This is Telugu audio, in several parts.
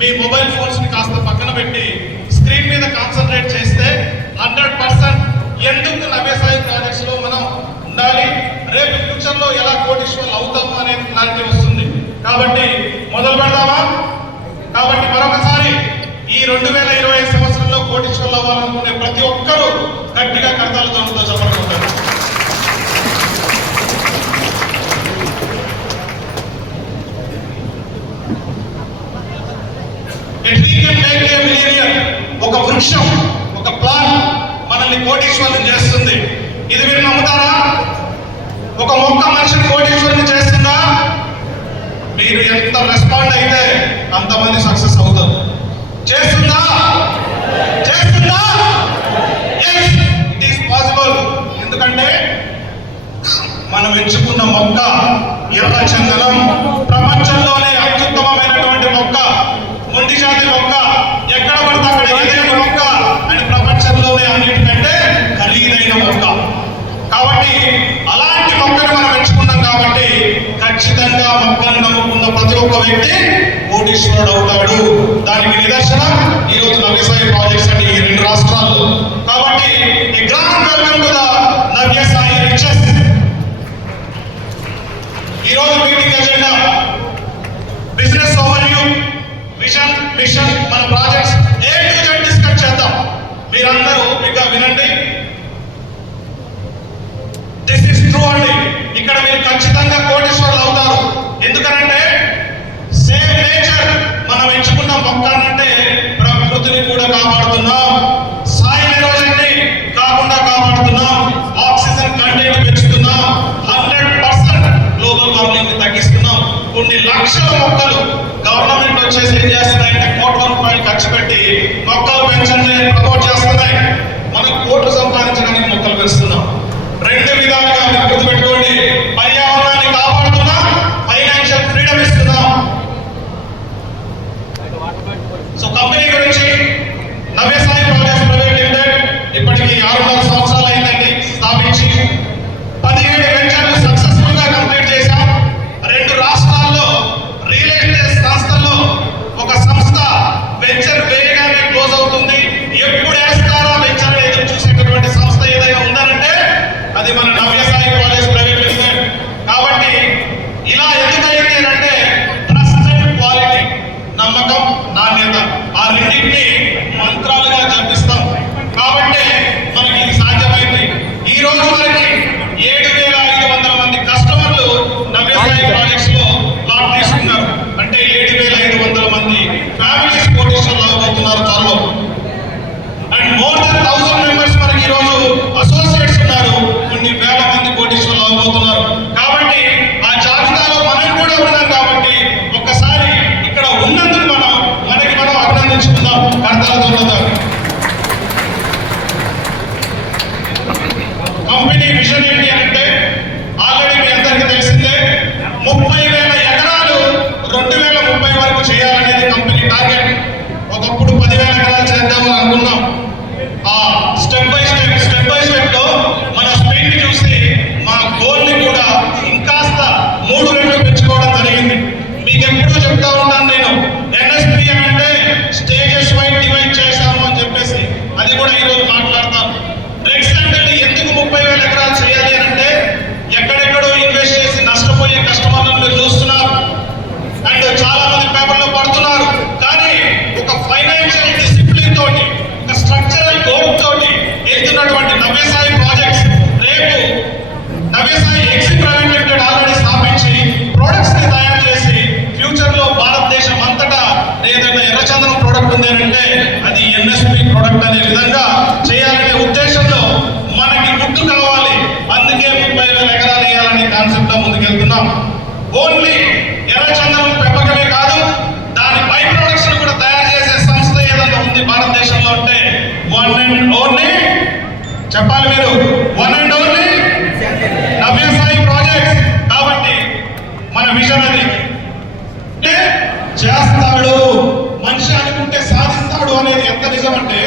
మీ మొబైల్ ఫోన్స్ని కాస్త పక్కన పెట్టి స్క్రీన్ మీద కాన్సన్ట్రేట్ చేస్తే హండ్రెడ్ పర్సెంట్ ఎందుకు నవ్యసాయి ప్రాజెక్ట్స్లో మనం ఉండాలి? రేపు ఫ్యూచర్లో ఎలా కోటీశ్వర్లు అవుతాము అనే క్లారిటీ వస్తుంది. కాబట్టి మొదలు పెడదామా? కాబట్టి మరొకసారి ఈ రెండు వేల ఇరవై సంవత్సరంలో కోటీశ్వర్లు అవ్వాలనుకునే ప్రతి ఒక్కరూ గట్టిగా కర్తాలు తమతో చెప్పనుకుంటారు ఒక వృక్షం ఒక ప్లాన్ మనల్ని కోటీశ్వరుని చేస్తుంది. ఇది మీరు నమ్ముతారా? ఒక మొక్క మనిషిని కోటీశ్వరుని చేస్తుందా? మీరు ఎంత రెస్పాండ్ అయితే అంతమంది సక్సెస్ అవుతారు. చేస్తుందా? చేస్తుందా? ఇట్ ఈస్ పాసిబుల్ ఎందుకంటే మనం ఎంచుకున్న మొక్క ఎర్ర చందనం ప్రపంచంలోనే అత్యుత్తమమైనటువంటి మొక్క మొండి జాతి మొక్క. అన్నిటికంటే ఖరీదైన మొక్క. కాబట్టి అలాంటి మొక్కను మనం ఎంచుకున్నాం కాబట్టి ఖచ్చితంగా మొక్కను నమ్ముకున్న ప్రతి ఒక్క వ్యక్తి కోటీశ్వరుడు అవుతాడు. దానికి నిదర్శనం ఈ రోజు నవ్యసాయి ప్రాజెక్ట్స్ అంటే ఈ రెండు రాష్ట్రాలు కాబట్టి ఈ గ్రాండ్ కూడా టు ద నవ్యసాయి రిచెస్. ఈరోజు మీరు ఖచ్చితంగా కోటేశ్వర్లు అవుతారు. ఎందుకంటే సేమ్ నేచర్ మనం ఎంచుకున్న మొక్కనంటే ప్రకృతిని కూడా కాపాడుతున్నాం. సాయిల్ ఎరోజన్ కాకుండా కాపాడుతున్నాం. ఆక్సిజన్ కంటెంట్ పెంచుతున్నాం. హండ్రెడ్ పర్సెంట్ గ్లోబల్ వార్మింగ్ తగ్గిస్తున్నాం. కొన్ని లక్షల మొక్కలు గవర్నమెంట్ వచ్చేసి ఏం చేస్తున్నాయంటే కోట్ల రూపాయలు ఖర్చు పెట్టి మొక్కలు పెంచండి ప్రమోట్ చేస్తున్నాయి. మనం కోట్లు సంపాదించడానికి మొక్కలు పెంచుతున్నాం. రెండు విధాలుగా గుర్తుపెట్టి చెప్పాలి మీరు. One and only Navyasai project కాబట్టి మన విజన్ అది. చేస్తాడు మనిషి అనుకుంటే సాధిస్తాడు అనేది ఎంత నిజమంటే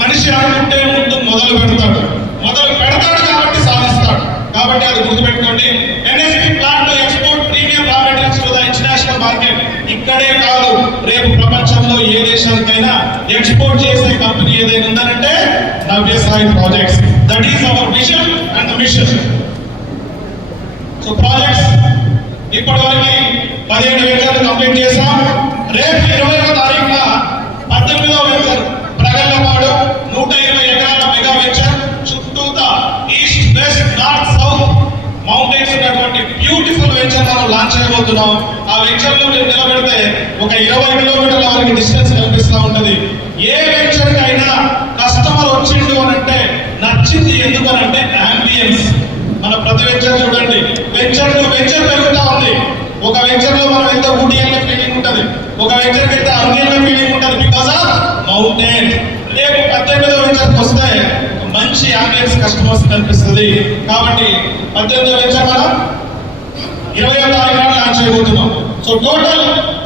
మనిషి అనుకుంటే ముందు మొదలు పెడతాడు. మొదలు పెడతాడు కాబట్టి సాధిస్తాడు. కాబట్టి అది గుర్తుపెట్టుకోండి. NSP plant export premium raw materials to the international market ఇక్కడే కాదు. రేపు ప్రపంచంలో ఏ దేశానికైనా ఎక్స్పోర్ట్ చేసే కంపెనీ ఏదైనా ఉందనంటే WSI projects. That that is our and and mission. So projects ఇప్పటి వరకు పదిహేడు వెంచర్లు కంప్లీట్ చేసాం రేపు ఇరవై తారీఖున పద్దెనిమిదవ వెంచర్ ప్రగల్లపాడు నూట ఇరవై ఎకరాల మెగా వెంచర్ చుట్టూత east west north south mountains ఉన్నటువంటి బ్యూటిఫుల్ వెంచర్ మనం లాంచ్ చేయబోతున్నాం ఆ వెంచర్లో మీరు నిలబెడితే ఒక ఇరవై కిలోమీటర్ల వరకు డిస్టెన్స్ కనిపిస్తూ ఉంటుంది ఏ వెంచర్ కైనా కస్టమర్ వచ్చిండు అని అంటే నచ్చింది ఎందుకు అని అంటే అంబియన్స్ మన ప్రతి వెంచర్ చూడండి వెంచర్ టు వెంచర్ పెరుగుతూ ఉంది. ఒక వెంచర్లో మనం ఎంత ఊటీ అన్న ఫీలింగ్ ఉంటుంది? ఒక వెంచర్కి ఎంత అన్ని అన్న ఫీలింగ్ ఉంటుంది? బికాస్ ఆఫ్ మౌంటైన్ రేపు పద్దెనిమిదో వెంచర్ వస్తే మంచి ఆంబియన్స్ కస్టమర్స్ కనిపిస్తుంది. కాబట్టి పద్దెనిమిదో వెంచర్ మనం ఇరవై తారీఖు నాడు లాంచ్ చేయబోతున్నాం. So total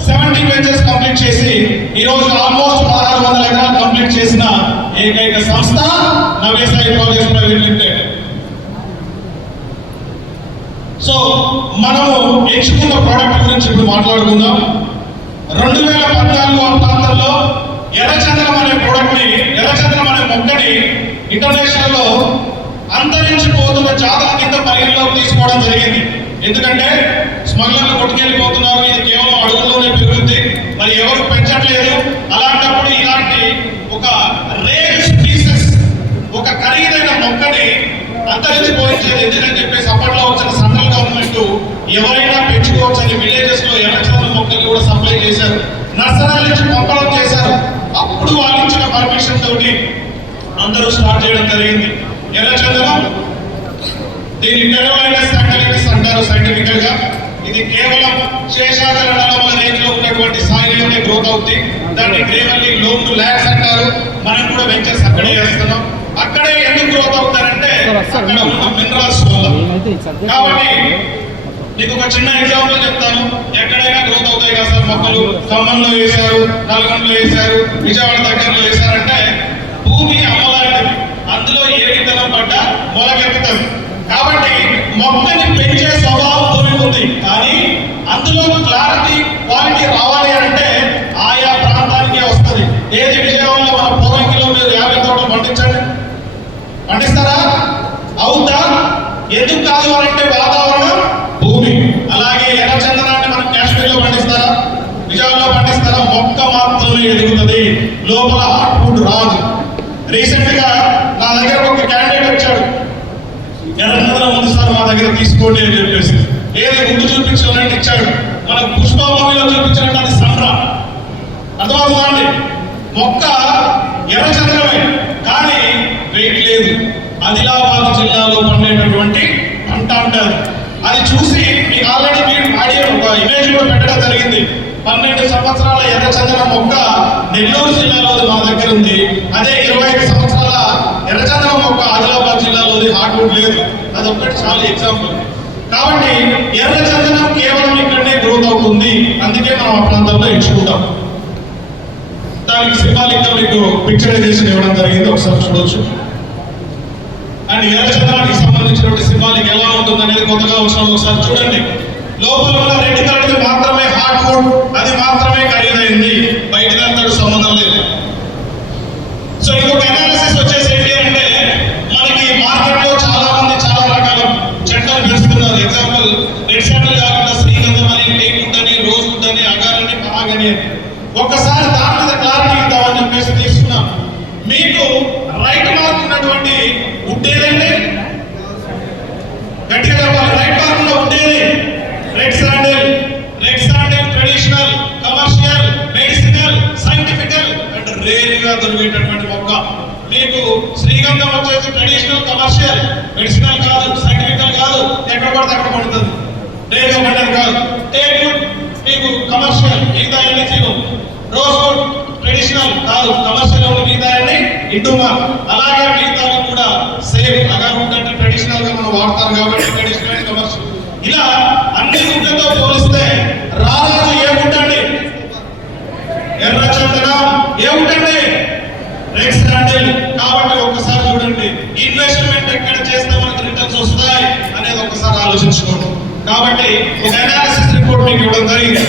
seventeen ventures complete చేసి ఈ రోజు ఆల్మోస్ట్ పదహారు వందల ఎకరాలు కంప్లీట్ చేసిన ఏకైక సంస్థ Navyasai projects private limited so మనము ఎంచుకున్న ప్రోడక్ట్ గురించి ఇప్పుడు మాట్లాడుకుందాం. రెండు వేల పద్నాలుగు ఆ ప్రాంతంలో ఎర్రచంద్రం అనే ప్రోడక్ట్ని ఎర్రచంద్రం అనే మొక్కని ఇంటర్నేషనల్లో అంతరించిపోతున్న జాతుల కింద పరిగణలోకి తీసుకోవడం జరిగింది. ఎందుకంటే స్మగ్లర్లు కొట్టుకెళ్ళిపోతున్నారు. ఇది కేవలం అడుగుల్లోనే పెరుగుద్ది. మరి ఎవరు పెంచట్లేదు? అలాంటప్పుడు ఇలాంటి ఒక రేర్ స్పీసెస్ ఒక ఖరీదైన మొక్కని అంతరించిపోయించేది ఎందుకని చెప్పేసి అప్పట్లో వచ్చిన సెంట్రల్ గవర్నమెంట్ ఎవరైనా పెంచుకోవచ్చని విలేజెస్లో ఎర్రచంద్రం మొక్కలు కూడా సప్లై చేశారు. నర్సరాల నుంచి పంపడం చేశారు. అప్పుడు వాళ్ళు ఇచ్చిన పర్మిషన్ తోటి అందరూ స్టార్ట్ చేయడం జరిగింది. ఎర్రచందనం దీన్ని టెరోలైనస్ సాటిలైనస్ అంటారు సైంటిఫికల్గా ఇది కేవలం శేషాచల నలమల రేంజ్లో ఉన్నటువంటి సాయిలోనే గ్రోత్ అవుతుంది దాన్ని గ్రేవల్లీ లోన్ ల్యాక్స్ అంటారు. మనం కూడా వెంచర్స్ అక్కడే చేస్తున్నాం. అక్కడే ఎందుకు గ్రోత్ అవుతారంటే అక్కడ ఉన్న మినరల్స్ వల్ల. కాబట్టి మీకు ఒక చిన్న ఎగ్జాంపుల్ చెప్తాను. ఎక్కడైనా గ్రోత్ అవుతాయి కదా సార్ మొక్కలు? ఖమ్మంలో వేశారు నల్గొండలో వేశారు విజయవాడ దగ్గరలో వేశారంటే భూమి అమ్మవారిది. అందులో ఏ విత్తనం పడ్డా మొలకెత్తుతుంది. కాబట్టి మొక్కని పెంచే స్వభావం భూమికి ఉంది. కానీ అందులో క్లారిటీ క్వాలిటీ రావాలి అంటే పండిస్తారా అవుతా? ఎందుకు కాదు అని అంటే వాతావరణం భూమి. అలాగే ఎర్రచందనాన్ని మనం కాశ్మీర్లో పండిస్తారా? విజయవాడలో పండిస్తారా? మొక్క మాత్రమే ఎదుగుతుంది. లోపల హాట్ ఫుడ్ రాదు. రీసెంట్గా నా దగ్గర ఒక క్యాండిడేట్ వచ్చాడు. ఎర్రచందనం ఉంది సార్ మా దగ్గర తీసుకోండి అని చెప్పేసి. ఏది ముందు చూపించాలంటే ఇచ్చాడు. మనకు పుష్ప మూవీలో చూపించినట్టు అది సండ్రా అర్థమవుతుందండి మొక్క ఎర్రచంద్రమే ఆదిలాబాద్ జిల్లాలో పండేటటువంటి పంట అంటారు అది చూసి మీకు ఆల్రెడీ మీరు ఆడియో ఒక ఇమేజ్ కూడా పెట్టడం జరిగింది. పన్నెండు సంవత్సరాల ఎర్ర చందనం మొక్క నెల్లూరు జిల్లాలో మన దగ్గర ఉంది. అదే ఇరవై ఐదు సంవత్సరాల ఎర్రచందనం మొక్క ఆదిలాబాద్ జిల్లాలో హార్డ్వుడ్ లేదు. అది ఒకటి చాలా ఎగ్జాంపుల్ కాబట్టి ఎర్ర చందనం కేవలం ఇక్కడనే గ్రోత్ అవుతుంది. అందుకే మనం ఆ ప్రాంతంలో ఎంచుకుంటాం. దానికి సింబాలిక్గా మీకు పిక్చరైజేషన్ ఇవ్వడం జరిగింది. ఒకసారి చూడొచ్చు. అండ్ ఎర్రచంద్రానికి సంబంధించినటువంటి సింబాలిక్ ఎలా ఉంటుంది అనేది కొత్తగా వచ్చిన ఒకసారి చూడండి. లోపల ఉన్న రెడ్ కలర్ మాత్రమే హార్డ్ కోడ్ అది మాత్రమే ఖరీదైంది. బయటదంతా సంబంధం లేదు. సో ఇంకొక చందనం ఏమిటండి కాబట్టి ఒక్కసారి చూడండి. ఇన్వెస్ట్మెంట్ ఎక్కడ చేస్తే మనకు రిటర్న్స్ వస్తాయి అనేది ఒకసారి ఆలోచించుకోండి. కాబట్టి ఒక అనాలిసిస్ రిపోర్ట్ మీకు ఇవ్వడం జరిగింది.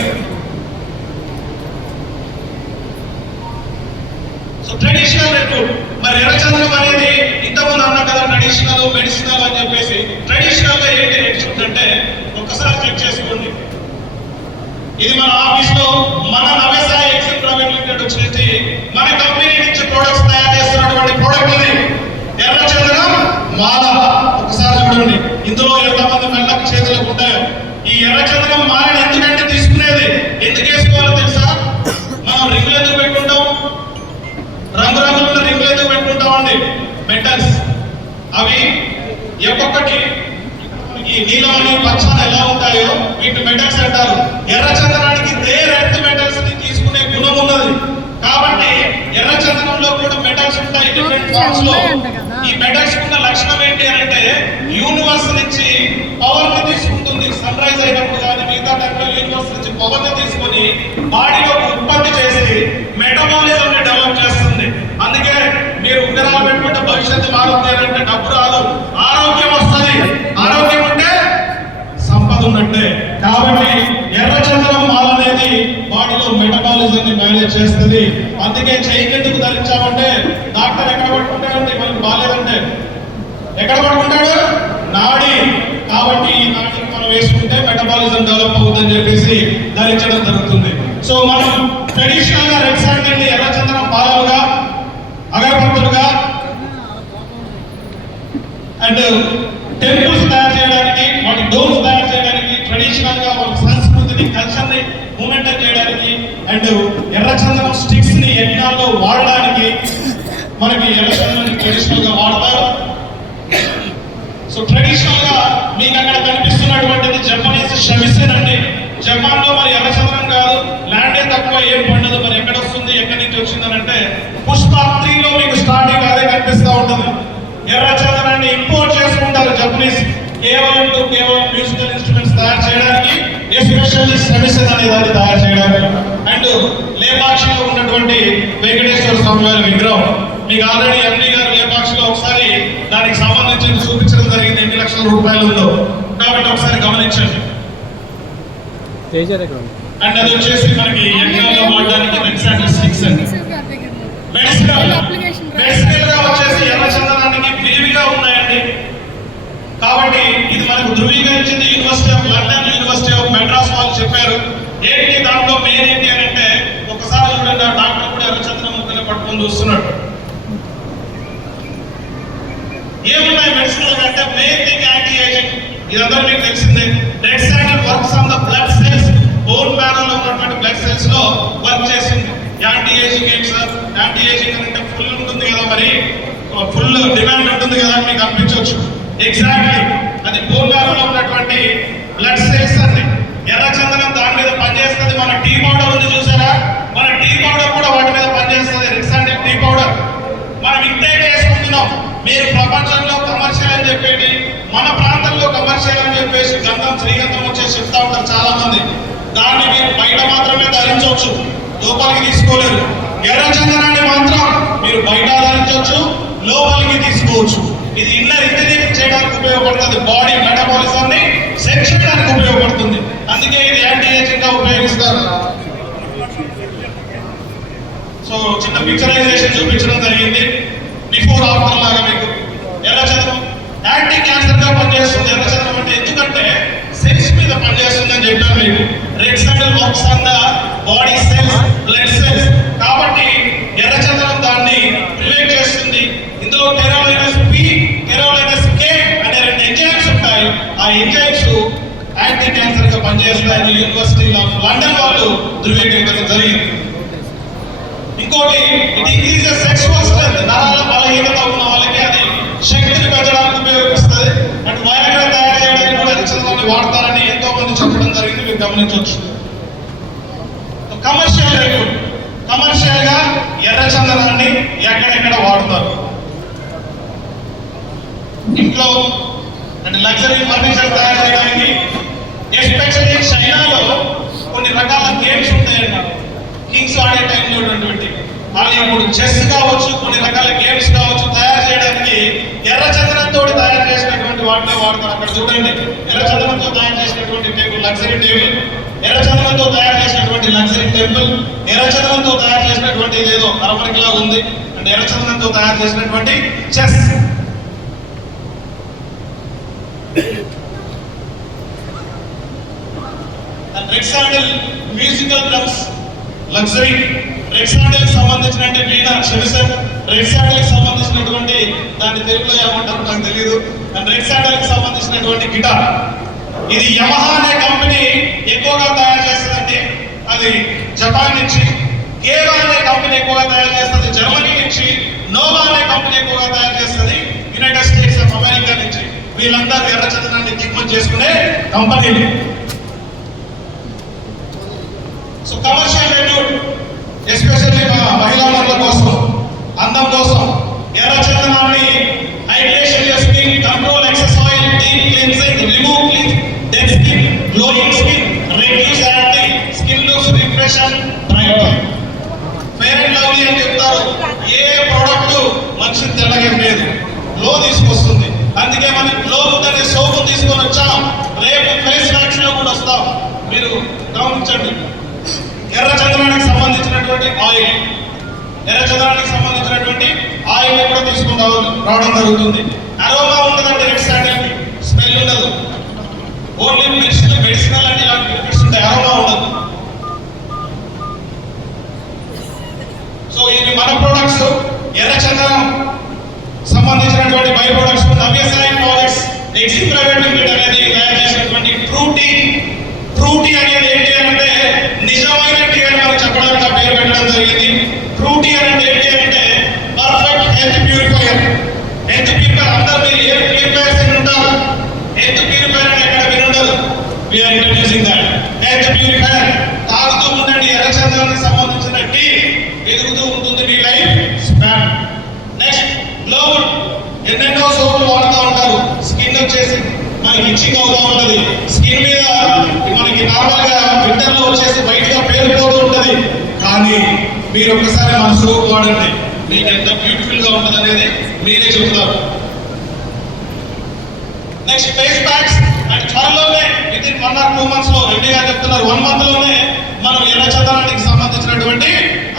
సో ట్రెడిషనల్ రిపోర్ట్ మరి ఎర్రచంద్రం అనేది ఇంతకుముందు అన్నా కదా ట్రెడిషనల్ మెడిసినల్ అని చెప్పేసి. ట్రెడిషనల్గా ఏంటి రిపోర్ట్ అంటే ఒక్కసారి చెక్ చేసుకోండి. ఇది మన ఆఫీస్లో మన నవ్యసాయ ఎక్సిల్ ప్రైవేట్ లిమిటెడ్ వచ్చేసి మన కంపెనీ నుంచి ప్రొడక్ట్స్ తయారు చేస్తున్నటువంటి ప్రోడక్ట్ ఇది ఎర్ర చందనం మాల ఒకసారి చూడండి. ఇందులో ఎంతమంది మెల్లకి చేతులకు ఉంటాయో. ఈ ఎర్ర చందనం మాలని ఎందుకంటే తీసుకునేది? ఎందుకు వేసుకోవాలో తెలుసా? మనం రింగులు ఎందుకు పెట్టుకుంటాం? రంగురంగుల రింగులు ఎందుకు పెట్టుకుంటామండి? మెటల్స్ అవి ఒక్కొక్కటి ఈ నీలం పచ్చ ఎలా ఉంటాయో వీటి మెటల్స్ అంటారు. ఎర్ర చందనానికి రెడ్ ఎర్త్ మెటల్స్ని తీసుకునే గుణం ఉన్నది. కాబట్టి ఎర్ర చందనంలో కూడా మెటల్స్ ఉంటాయి డిఫరెంట్ ఫార్మ్స్లో. ఈ మెటల్స్ ఉన్న లక్షణం ఏంటి అని అంటే యూనివర్స్ నుంచి పవర్ని తీసుకుంటుంది సన్ రైజ్ అయినప్పుడు కానీ మిగతా టైంలో యూనివర్స్ నుంచి పవర్ని తీసుకొని బాడీలో ఉత్పత్తి చేసి మెటబాలిజం ని డెవలప్ చేస్తుంది. అందుకే మీరు ఉంగరాలు పెట్టుకుంటే భవిష్యత్తు మారుతుంది అంటే డబ్బు రాదు. ఆరోగ్యం వస్తుంది. ఆరోగ్యం అంటే సంపద ఉన్నట్టే. కాబట్టి ఎర్ర చందనం బాడీలో మెటబాలిజం ని మేనేజ్ చేస్తుంది. అందుకే చెయ్యి ధరించామంటే డాక్టర్ ఎక్కడ పట్టుకుంటాడంటే మనకు బాగాలేదంటే. ఎక్కడ పట్టుకుంటాడు నాడి. కాబట్టి ఈ నాడిని మనం వేసుకుంటే మెటబాలిజం డెవలప్ అవుతుందని చెప్పేసి ధరించడం జరుగుతుంది. సో మనం ట్రెడిషనల్గా రెడ్ శాండిల్ అండి ఎర్ర చందనం పాలలుగా అగరబత్తులుగా అండ్ టెంపుల్స్ స్టిక్స్ వాడడానికి మనకి ఎర్రచందనం ట్రెడిషనల్గా వాడతారు. సో ట్రెడిషనల్గా మీకు అక్కడ కనిపిస్తున్నటువంటిది జపనీస్ షమిసన్ అండి. జపాన్లో మరి ఎర్రచంద్రం కాదు. ల్యాండే తక్కువ ఏం పండదు. మరి ఎక్కడ వస్తుంది ఎక్కడి నుంచి వచ్చిందని అంటే పుష్ప మీకు స్టార్టింగ్ అదే కనిపిస్తూ ఉంటుంది. ఎర్రచందనాన్ని ఇంపోర్ట్ చేసుకుంటారు జపనీస్ కేవలం టు కేవలం మ్యూజికల్ ఇన్స్ట్రుమెంట్స్ తయారు చేయడానికి ఎస్పెషల్లీ షమిసన్ అనే దాన్ని తయారు చేయడానికి. అండ్ లేపాక్షిలో ఉన్నటువంటి వెంకటేశ్వర స్వామి వారి విగ్రహం. మీకు ఆల్రెడీ ఎండి గారు లేపాక్షిలో ఒకసారి దానికి సంబంధించి చూపించడం జరిగింది. ఎన్ని లక్షల రూపాయలు ఉందో. కాబట్టి ఒకసారి గమనించండి. అండ్ అది వచ్చేసి మనకి యజ్ఞాల్లో వాడడానికి స్టిక్స్ అండి. గా వచ్చేసి ఎర్ర చందనానికి విరివిగా ఉన్నాయండి. కాబట్టి ఇది మనకు ధృవీకరించింది university of London university of Madras వాళ్ళు చెప్పారు. ఏంటి దాంట్లో మెయిన్ ఏంటి అని డాక్టర్ కూడా ఎర్రచందనం పట్టుకొని చూస్తున్నాడు. ఏమున్నాయి మెడిసిన్ అంటే మెయిన్ థింగ్ యాంటీ ఏజెంట్ ఇదంతా మీకు తెలిసిందే. Red sandal works on the blood cells bone marrow లో ఉన్నటువంటి బ్లడ్ సెల్స్లో వర్క్ చేసింది యాంటీ ఏజింగ్ ఏంటి సార్? యాంటీ ఏజింగ్ అంటే ఫుల్ ఉంటుంది కదా మరి? ఫుల్ డిమాండ్ ఉంటుంది కదా మీకు అనిపించవచ్చు. ఎగ్జాక్ట్లీ అది బోన్ మ్యారో లో ఉన్నటువంటి బ్లడ్ సెల్స్ అండి ఎర్ర చందనం దాని మీద పనిచేస్తుంది మన టీ పౌడర్ ఉంది చూసారా మన టీ పౌడర్ కూడా వాటి మీద పనిచేస్తుంది రెడ్ శాండిల్ టీ పౌడర్ మనం ఇంటేక్ చేసుకుంటున్నాం మీరు ప్రపంచంలో కమర్షియల్ అని చెప్పేది మన ప్రాంతంలో కమర్షియల్ అని చెప్పేసి గంధం శ్రీగంధం వచ్చేసి చెప్తా ఉంటారు చాలా మంది దాన్ని మీరు బయట మాత్రమే ధరించవచ్చు లోపలికి తీసుకోలేరు. ఎర్ర చందనాన్ని మాత్రం మీరు బయట ధరించవచ్చు లోపలికి తీసుకోవచ్చు. ఇది ఇన్నర్ ఇంజనీరింగ్ చేయడానికి ఉపయోగపడుతుంది. బాడీ మెటబాలిజం ని సెట్ చేయడానికి ఉపయోగపడుతుంది. అందుకే ఇది యాంటీ ఏజింగ్గా ఉపయోగిస్తారు. సో చిన్న పిక్చరైజేషన్ చూపించడం జరిగింది. బిఫోర్ ఆఫ్టర్ లాగా మీకు. ఎర్రచంద్రం యాంటీ క్యాన్సర్గా పనిచేస్తుంది ఎర్రచంద్రం అంటే ఎందుకంటే సెల్స్ మీద పనిచేస్తుంది అని చెప్పాను మీకు. Red cell works on the body cells blood cells. కాబట్టి ఎర్రచంద్రం దాన్ని ప్రివెంట్ చేస్తుంది. ఇందులో కెరోలైనస్ పి కెరోలైనస్ కే అనే రెండు ఎంజైమ్స్ ఉంటాయి. ఆ ఎంజైమ్స్ యాంటీ క్యాన్సర్గా పనిచేస్తాయని యూనివర్సిటీ ఆఫ్ లండన్ వాళ్ళు ధృవీకరించడం జరిగింది. ఇంకోటి ఇట్ ఇంక్రీజెస్ సెక్సువల్ స్ట్రెంత్ నరాల బలహీనత ఉన్న వాళ్ళకి అది శక్తిని పెంచడానికి ఉపయోగిస్తుంది. అండ్ వయాగ్రా తయారు చేయడానికి కూడా ఎర్రచందనాన్ని వాడతారని ఎంతో మంది చెప్పడం జరిగింది. మీరు గమనించవచ్చు. కమర్షియల్ రేట్లు కమర్షియల్గా ఎర్రచందనాన్ని ఎక్కడెక్కడ వాడతారు? ఇంట్లో అంటే లగ్జరీ ఫర్నిచర్ తయారు చేయడానికి ఎస్పెషల్లీ చైనాలో కొన్ని రకాల గేమ్స్ ఉంటాయండి కింగ్స్ ఆడే టైంలో ఉన్నటువంటి మరి ఇప్పుడు చెస్ కావచ్చు కొన్ని రకాల గేమ్స్ కావచ్చు తయారు చేయడానికి ఎర్ర చందనంతో తయారు చేసినటువంటి వాటిని వాడతారు. అక్కడ చూడండి. ఎర్ర చందనంతో తయారు చేసినటువంటి టేబుల్ లగ్జరీ టేబుల్. ఎర్ర చందనంతో తయారు చేసినటువంటి లగ్జరీ టెంపుల్ ఎర్ర చందనంతో తయారు చేసినటువంటి ఏదో అరవరికిలా ఉంది. అంటే ఎర్ర చందనంతో తయారు చేసినటువంటి chess. And red sandal musical drums luxury red sandal సంబంధించినటువంటి వీణ క్షమిస్తాం రెడ్ శాండల్కి సంబంధించినటువంటి దాని తెలుగులో ఏమంటారు నాకు తెలియదు రెడ్ శాండల్కి సంబంధించినటువంటి గిటార్. ఇది యమహా అనే కంపెనీ ఎక్కువగా తయారు చేస్తుందండి అది జపాన్ నుంచి కేవా అనే కంపెనీ ఎక్కువగా తయారు చేస్తుంది జర్మనీ నుంచి నోవా అనే కంపెనీ ఎక్కువగా తయారు చేస్తుంది యునైటెడ్ స్టేట్స్ ఆఫ్ అమెరికా నుంచి. వీళ్ళందరూ ఎర్ర చందనాన్ని దిగుమతి చేసుకునే కంపెనీలు సో కమర్షియల్ రెడ్యూడ్ ఎస్పెషల్లీ మా మహిళా కోసం అందం కోసం ఎర్ర చందనాన్ని hydration skin control exercise deep cleansing remove clean dead skin glowing skin reduce active skin looks refreshen bright fair and lovely అని చెప్తారు. ఏ ప్రోడక్ట్ మనిషిని తెల్లగా లేదు. గ్లో తీసుకొస్తుంది. అందుకే మనం గ్లో ఉందనే సోపు తీసుకొని వచ్చాం. రేపు ఫేస్ వ్యాక్సిన్ కూడా వస్తాం. మీరు గమనించండి. ఎర్ర చందనానికి సంబంధించినటువంటి ఆయిల్ ఎర్ర సంబంధించినటువంటి ఆయిల్ కూడా తీసుకుని రావడం జరుగుతుంది. అరోమా ఉంటుందండి రెడ్ శాండిల్ స్మెల్ ఉండదు. ఓన్లీ మెడిసిన్ మెడిసినల్ అంటే ఇలాంటి బెనిఫిట్స్ ఉంటాయి అరోమా ఉండదు సో ఇవి మన ప్రొడక్ట్స్ ఎర్ర చందనం సంబంధించినటువంటి బై ప్రొడక్ట్స్ నవ్యసాయి ప్రాజెక్ట్స్ ఎక్సి ప్రైవేట్ లిమిటెడ్ అనేది తయారు చేసినటువంటి ట్రూటీ ట్రూటీ అనేది ఏంటి అంటే నిజమైన టీ అని మనం చెప్పడానికి ఆ పేరు పెట్టడం జరిగింది ట్రూటీ అనేది ఏంటి అంటే perfect health purifier health purifier అందరూ మీరు ఎయిర్ ప్యూరిఫైయర్స్ అని ఉంటారు హెల్త్ ప్యూరిఫైయర్ అని ఎక్కడ మీరు ఉండదు we're introducing that health purifier తాగుతూ ఉండండి ఎర్ర చందనానికి సంబంధించిన టీ ఎదుగుతూ ఉంటుంది మీ లైఫ్ స్పాన్ నెక్స్ట్ గ్లోబల్ ఎన్నెన్నో సోపులు వాడుతూ ఉంటారు స్కిన్ వచ్చేసి మనకి ఇచ్చింగ్ అవుతూ ఉంటది స్కిన్ మీద మనకి నార్మల్ గా వచ్చేసి బయట పేరు పేరుపోతూ ఉంటది. కానీ మీరు ఒకసారి మన వాడండి. మీకు ఎంత బ్యూటిఫుల్గా ఉంటది అనేది మీరే చెబుతారు. నెక్స్ట్ ఫేస్ ప్యాక్స్ అండ్ త్వరలోనే with in one or two మంత్స్లో రెడ్డి గారు చెప్తున్నారు. వన్ మంత్లోనే మనం ఎర్ర చందనానికి సంబంధించినటువంటి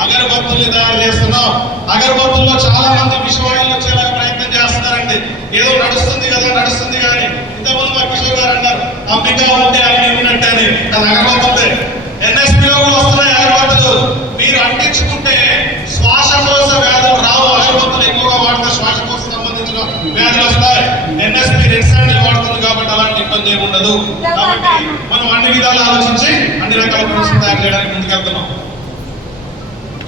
అగరబత్తులు తయారు చేస్తున్నాం. అగరబత్తుల్లో చాలా మంది విషవాయువులు వచ్చేలాగా చేస్తున్నారండి ఏదో నడుస్తుంది కదా నడుస్తుంది కానీ ఇంతకుముందు మా కిషోర్ గారు అన్నారు అంబికా ఉంటే అన్ని ఉన్నట్టే అని అది అగరబత్తులే ఎన్ఎస్పీలో కూడా వస్తున్నాయి అగరబత్తులు మీరు అంటించుకుంటే శ్వాసకోశ వ్యాధులు రావు. అగరబత్తులు ఎక్కువగా వాడితే శ్వాసకోశ సంబంధించిన వ్యాధులు వస్తాయి. ఎన్ఎస్పీ రెడ్ శాండిల్ వాడుతుంది కాబట్టి అలాంటి ఇబ్బంది ఏమి ఉండదు. కాబట్టి మనం అన్ని విధాలు ఆలోచించి అన్ని రకాల ప్రొడక్ట్స్ తయారు చేయడానికి ముందుకెళ్తున్నాం.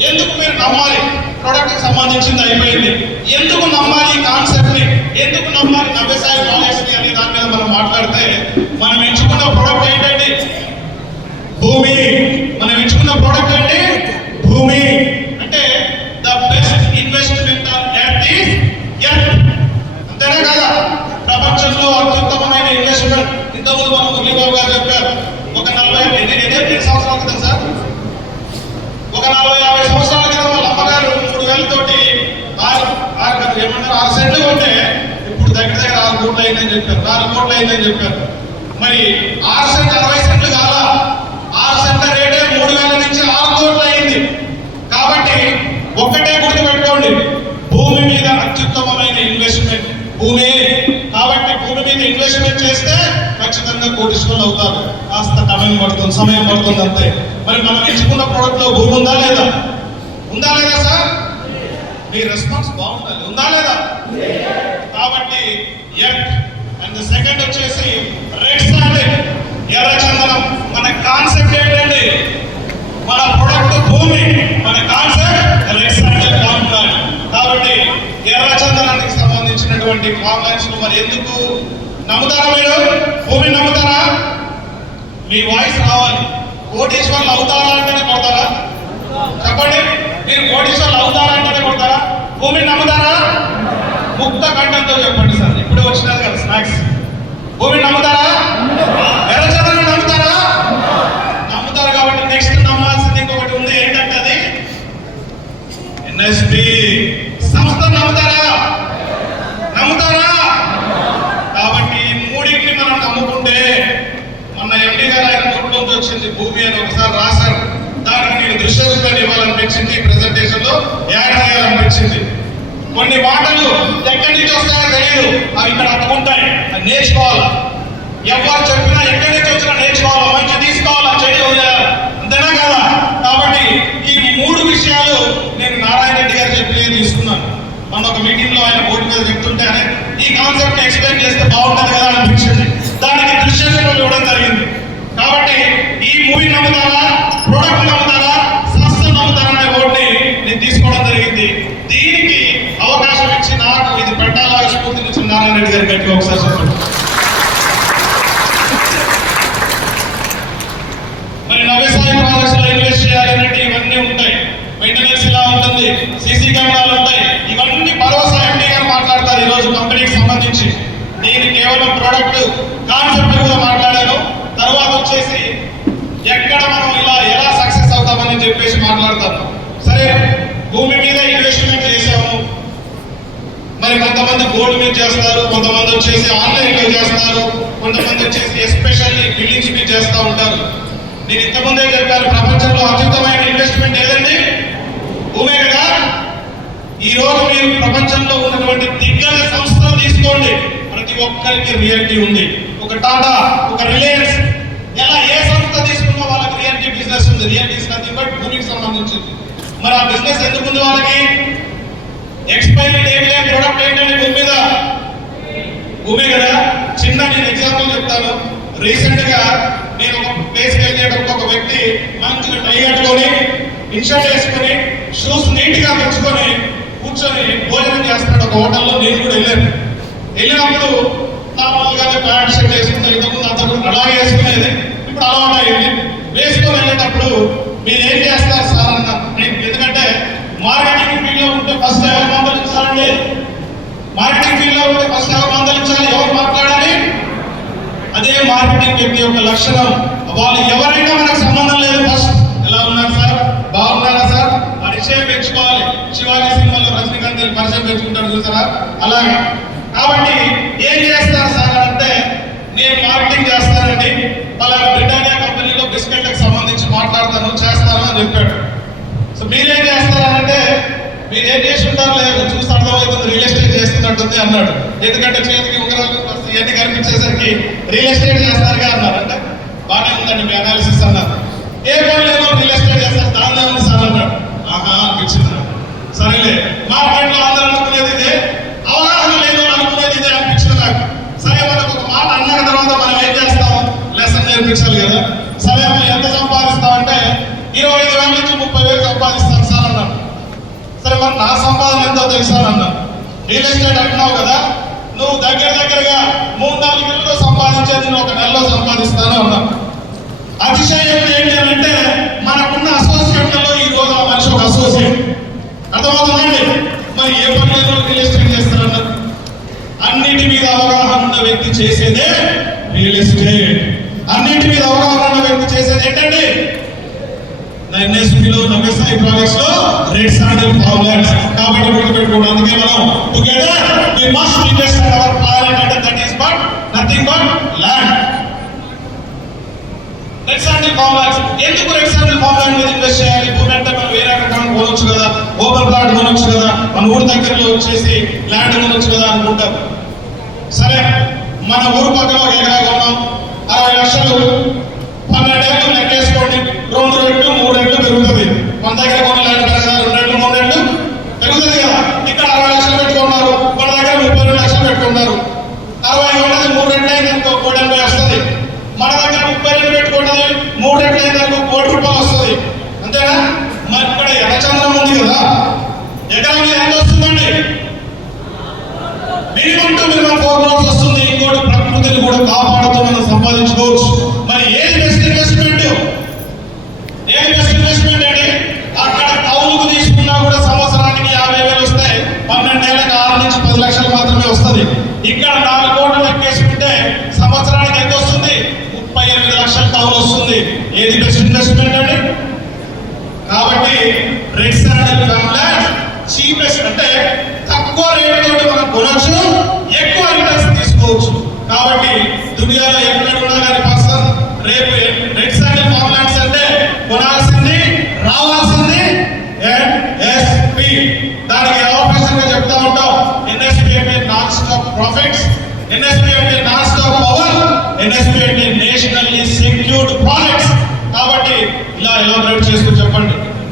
ఎందుకు మీరు నమ్మాలి? ప్రొడక్ట్ సంబంధించింది అయిపోయింది. ఎందుకు నమ్మాలి ఈ కాన్సెప్ట్ని? ఎందుకు నమ్మాలి నవ్యసాయి కాలేజ్ని అనే దాని మీద మనం మాట్లాడితే మనం ఎంచుకున్న ప్రొడక్ట్ ఏంటండి భూమి మనం ఎంచుకున్న ప్రోడక్ట్ అంటే భూమి అంటే the best investment on earth is earth అంతేనా కదా ప్రపంచంలో అత్యుత్తమమైన ఇన్వెస్ట్మెంట్ ఇంతకుముందు మనం మురళీబాబు గారు చెప్పారు ఒక నలభై ఎన్ని ఎన్ని ఎన్ని సంవత్సరాల క్రితం సార్ ఒక నలభై యాభై సంవత్సరాల క్రితం వాళ్ళ అమ్మగారు మూడు వేలతోటి ఆరు ఆరు కాదు, ఏమన్నారు ఆరు సెంట్లు కొంటే ఇప్పుడు దగ్గర దగ్గర ఆరు కోట్లు అయిందని చెప్పారు నాలుగు కోట్లు అయిందని చెప్పారు మరి ఆరు సెంట్ అరవై సెంట్లు కాలా ఆరు సెంట్ల రేటే మూడు వేల నుంచి ఆరు కోట్లు అయింది కాబట్టి ఒక్కటే గుర్తు పెట్టుకోండి భూమి మీద అత్యుత్తమమైన ఇన్వెస్ట్మెంట్ భూమి కాబట్టి భూమి మీద ఇన్వెస్ట్మెంట్ చేస్తే ఖచ్చితంగా కోటీశ్వరులు అవుతారు కాస్త టైం పడుతుంది సమయం పడుతుంది అంతే మరి మనం ఎంచుకున్న భూమి ఉందా లేదా? ఉందా లేదా సార్? మీ రెస్పాన్స్ బాగుండాలి. ఉందా లేదా? కాబట్టి ఎట్ అండ్ సెకండ్ వచ్చేసి రెడ్ శాండిల్ ఎర్ర చందనం. మన కాన్సెప్ట్ ఏంటండి? మన ప్రొడక్ట్ భూమి. మన కాన్సెప్ట్ రెడ్ శాండిల్ కాబట్టి ఎర్ర చందనానికి సంబంధించినటువంటి ఫామ్ మరి ఎందుకు నమ్ముతారా మీరు? భూమిని నమ్ముతారా? మీ వాయిస్ రావాలి. కోటీశ్వర్లు అవుతారా అంటేనే కొడతారా? చెప్పండి మీరు కోటీశ్వర్లు అవుతారా అంటేనే కొడతారా? భూమిని నమ్ముతారా? ముక్త కంఠంతో చెప్పండి సార్ ఇప్పుడే వచ్చినారు కదా స్నాక్స్ భూమిని నమ్ముతారా? ఎర్రచంద్రుని నమ్ముతారా? నమ్ముతారు కాబట్టి నెక్స్ట్ నమ్మాల్సింది ఇంకొకటి ఉంది ఏంటంటే అది? ఎన్ఎస్పి సంస్థ నమ్ముతారా నమ్ముతారా కాబట్టి ఈ మూడింటిని మనం నమ్ముకుంటే మన ఎండి గారు ఆయన నోట్లోకి వచ్చింది భూమి అని ఒకసారి రాశారు దానికి నేను దృశ్య రూపాన్ని ఇవ్వాలనిపించింది ప్రెజెంటేషన్లో యాడ్ చేయాలనిపించింది కొన్ని మాటలు ఎక్కడి నుంచి వస్తాయో తెలియదు అవి ఇక్కడ అట్టుకుంటాయి నేర్చుకోవాలి? ఎవరు చెప్పినా ఎక్కడి నుంచి వచ్చినా నేర్చుకోవాలి మంచి తీసుకోవాలా చెడు వదిలేయాలి అంతేనా కదా కాబట్టి ఈ మూడు విషయాలు నేను నారాయణ రెడ్డి గారు చెప్పి తీసుకున్నాను మన ఒక మీటింగ్లో ఆయన బోర్డు మీద చెప్తుంటే ఆయన ఈ కాన్సెప్ట్ ఎక్స్ప్లెయిన్ చేస్తే బాగుంటుంది కదా అనిపించింది దానికి దృశ్యంలో ఇవ్వడం జరిగింది కాబట్టి ఈ మూవీ నమ్ముతారా ప్రొడక్ట్ నమ్ముతారా సంస్థ నమ్ముతారా అనే బోర్డుని నేను తీసుకోవడం జరిగింది దీనికి అవకాశం ఇచ్చి నాకు ఇది పెట్టాలని స్ఫూర్తినిచ్చిన గట్టి ఒకసారి చెప్పండి. మరి వ్యవసాయ ప్రాజెక్ట్స్లో ఇన్వెస్ట్ చేయాలంటే ఇవన్నీ ఉంటాయి. మెయింటెనెన్స్ ఇలా ఉంటుంది సీసీ కెమెరాలు ఉంటాయి. ఇవన్నీ భరోసా ఎంపీ గారు మాట్లాడతారు ఈ రోజు కంపెనీకి సంబంధించి. నేను కేవలం ప్రోడక్ట్ కాన్సెప్ట్ కూడా మాట్లాడాను. తర్వాత వచ్చేసి ఎక్కడ మనం ఇలా ఎలా సక్సెస్ అవుతామని చెప్పేసి మాట్లాడతాను. సరే భూమి మీద ఇన్వెస్ట్మెంట్ మరి కొంతమంది బోర్డు మీద చేస్తారు కొంతమంది వచ్చేసి ఆన్లైన్లో చేస్తారు కొంతమంది వచ్చేసి ఎస్పెషల్లీ బిల్డింగ్స్ మీద చేస్తూ ఉంటారు. నేను ఇంతకుముందే చెప్పాను ప్రపంచంలో అత్యుత్తమైన ఇన్వెస్ట్మెంట్ ఏదండి? భూమే కదా? ఈ రోజు మీరు ప్రపంచంలో ఉన్నటువంటి దిగ్గజ సంస్థలు తీసుకోండి. ప్రతి ఒక్కరికి రియాలిటీ ఉంది. ఒక టాటా ఒక రిలయన్స్ ఎలా ఏ సంస్థ తీసుకున్నా వాళ్ళకి రియాలిటీ బిజినెస్ ఉంది. రియాలిటీ నథింగ్ బట్ భూమికి సంబంధించింది. మరి ఆ బిజినెస్ ఎందుకు ఉంది వాళ్ళకి? ఎక్స్పైరీ ఏం లేని ప్రొడక్ట్ ఏంటంటే భూమి మీద. భూమి కదా. చిన్న నేను ఎగ్జాంపుల్ చెప్తాను. రీసెంట్గా నేను ఒక ప్లేస్కి వెళ్ళేటప్పుడు ఒక వ్యక్తి మంచిగా టై కట్టుకొని ఇన్షర్ట్ వేసుకొని షూస్ నీట్గా తెచ్చుకొని కూర్చొని భోజనం చేస్తున్నాడు ఒక హోటల్లో. నేను కూడా వెళ్ళాను. వెళ్ళినప్పుడు నార్మల్గానే ప్యాంట్ షర్ట్ వేసుకుంటాను ఇంతకుముందు అంతకు అలా వేసుకునేది. ఇప్పుడు అలవాటు అయింది వేసుకొని వెళ్ళేటప్పుడు మీరు ఏం చేస్తారు సార్ అన్న నేను మార్కెటింగ్ ఫీల్డ్లో ఉంటే ఫస్ట్ ఎవరు మందలించాలండి మార్కెటింగ్ ఫీల్డ్లో ఉంటే ఫస్ట్ ఎవరు మందలించాలి ఎవరు మాట్లాడాలి? అదే మార్కెటింగ్ వ్యక్తి యొక్క లక్షణం. వాళ్ళు ఎవరైనా మనకు సంబంధం లేదు. ఫస్ట్ ఎలా ఉన్నారు సార్? బాగున్నారా సార్? పరిచయం పెంచుకోవాలి. శివాజీ సినిమాలో రజనీకాంత్ గారి పరిచయం పెంచుకుంటారు చూసారా? అలాగే. కాబట్టి ఏం చేస్తారు సార్ అంటే నేను మార్కెటింగ్ చేస్తానండి. వాళ్ళ బ్రిటానియా కంపెనీలో బిస్కెట్లకు సంబంధించి మాట్లాడతాను చేస్తాను అని చెప్పాడు. సో మీరేం చేస్తారంటే మీరు ఏం చేసి ఉంటారు లేదు చూసి అర్థమవుతుంది రియల్ ఎస్టేట్ చేస్తున్నట్టుంది అన్నాడు. ఎందుకంటే చేతికి ఉంగరాలు ఇవన్నీ కనిపించేసరికి రియల్ ఎస్టేట్ చేస్తారుగా అన్నారు. అంటే బాగానే ఉందండి మీ అనాలిసిస్ అన్నారు. ఏ పని లేదో రియల్ ఎస్టేట్ చేస్తారు దానిలో ఉంది సార్ అన్నాడు. ఆహా అనిపించింది సరేలే మా లో అందరూ అనుకునేది ఇదే అవగాహన లేదు అనుకునేది ఇదే అనిపించింది నాకు. సరే మనకు ఒక మాట అన్న తర్వాత మనం ఏం చేస్తాం? లెసన్ నేర్పించాలి కదా. సరే మనం ఎంత సంపాదిస్తామంటే ఇరవై ఐదు వేల నుంచి ముప్పై వేలు సంపాదిస్తాను సార్ అన్నాడు సరే మరి నా సంపాదన ఎంతో తెలుసా అన్నాడు రియల్ ఎస్టేట్ అంటున్నావు కదా నువ్వు దగ్గర దగ్గరగా మూడు నాలుగు నెలల్లో సంపాదించేది నేను ఒక నెలలో సంపాదిస్తాను అన్నాను అతిశయం ఏంటి అని అంటే మనకున్న అసోసియేట్లలో ఈ రోజు ఆ మనిషి ఒక అసోసియేట్ అర్థమవుతుందండి మరి ఏ పని లేదో రియల్ ఎస్టేట్ చేస్తారన్నారు? అన్నిటి మీద అవగాహన ఉన్న వ్యక్తి చేసేదే రియల్ ఎస్టేట్. అన్నిటి మీద అవగాహన ఉన్న వ్యక్తి చేసేది ఏంటండి? ఎన్ఎస్పీలో వ్యవసాయ ప్రాజెక్ట్స్లో. రెడ్ శాండిల్ ప్రాబ్లమ్స్ కాబట్టి గుర్తుపెట్టుకోండి అందుకే మనం together we must invest in our planet అంటే that is but nothing but land red sandal complex ఎందుకు రెడ్ శాండిల్ కాంప్లెక్స్ మీద ఇన్వెస్ట్ చేయాలి? భూమి అంటే మనం వేరే రకం కొనొచ్చు కదా. ఓపెన్ ప్లాట్ కొనొచ్చు కదా. మన ఊరి దగ్గరలో వచ్చేసి ల్యాండ్ కొనొచ్చు కదా అనుకుంటాం. సరే మన ఊరు పక్కన ఒక ఎకరా కొన్నాం. అరవై లక్షలు. పన్నెండేళ్ళు లెక్కేసుకోండి మూడు మూడేళ్ళు పెరుగుతుంది. మన దగ్గర కొన్ని ల్యాండ్ పెరగదా మూడు మూడేళ్ళు పెరుగుతుంది కదా. ఇక్కడ అరవై లక్షలు పెట్టుకున్నారు మన దగ్గర ముప్పై రెండు లక్షలు పెట్టుకున్నారు అరవై ఉన్నది మూడు రెట్లు అయిందనుకో కోటి ఎనభై వస్తుంది. మన దగ్గర ముప్పై రెండు పెట్టుకున్నది మూడు రెట్లు అయిందనుకో కోటి రూపాయలు వస్తుంది. అంతేనా? మరి ఇక్కడ ఎర్రచంద్రం ఉంది కదా. ఎకరాలు ఎంత వస్తుందండి? Minimum two minimum four crores వస్తుంది. ఇంకోటి ప్రకృతిని కూడా కాపాడుతూ మనం సంపాదించుకోవచ్చు. వస్తుంది ఏది అంటే ఇన్వెస్ట్మెంట్ అండి కాబట్టి? రెడ్ అనేది ల్యాండ్ చీపెస్ట్ అంటే తక్కువ రేట్ తోటి మనం కొనవచ్చు ఎక్కువ రిటర్న్స్ తీసుకోవచ్చు. కాబట్టి దునియాలో ఎక్కడ కూడా కానీ పర్సన్ రేపు రెడ్ శాండల్ ఫార్మ్ అంటే కొనాల్సింది రావాల్సింది ఎన్ఎస్పి దానికి అవకాశంగా చెప్తా ఉంటాం. ఎన్ఎస్పి అంటే నాన్ స్టాప్ ప్రాఫిట్స్ ఎన్ఎస్పి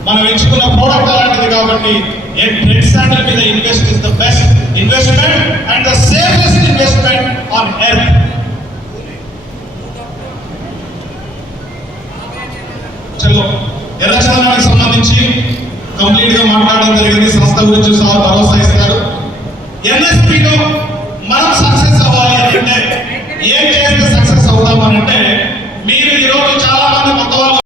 మనం ఎంచుకున్న ప్రోడక్ట్ అలాంటిది కాబట్టి రెడ్ శాండల్ మీద invest is the best investment and the safest investment on earth చలో ఎర్రచందనానికి సంబంధించి కంప్లీట్గా మాట్లాడడం జరిగింది. సంస్థ గురించి సార్ భరోసా ఇస్తారు. ఎన్ఎస్పిలో మనం సక్సెస్ అవ్వాలి అంటే ఏం చేస్తే సక్సెస్ అవుతామని అంటే మీరు ఈరోజు చాలా మంది కొత్త వాళ్ళు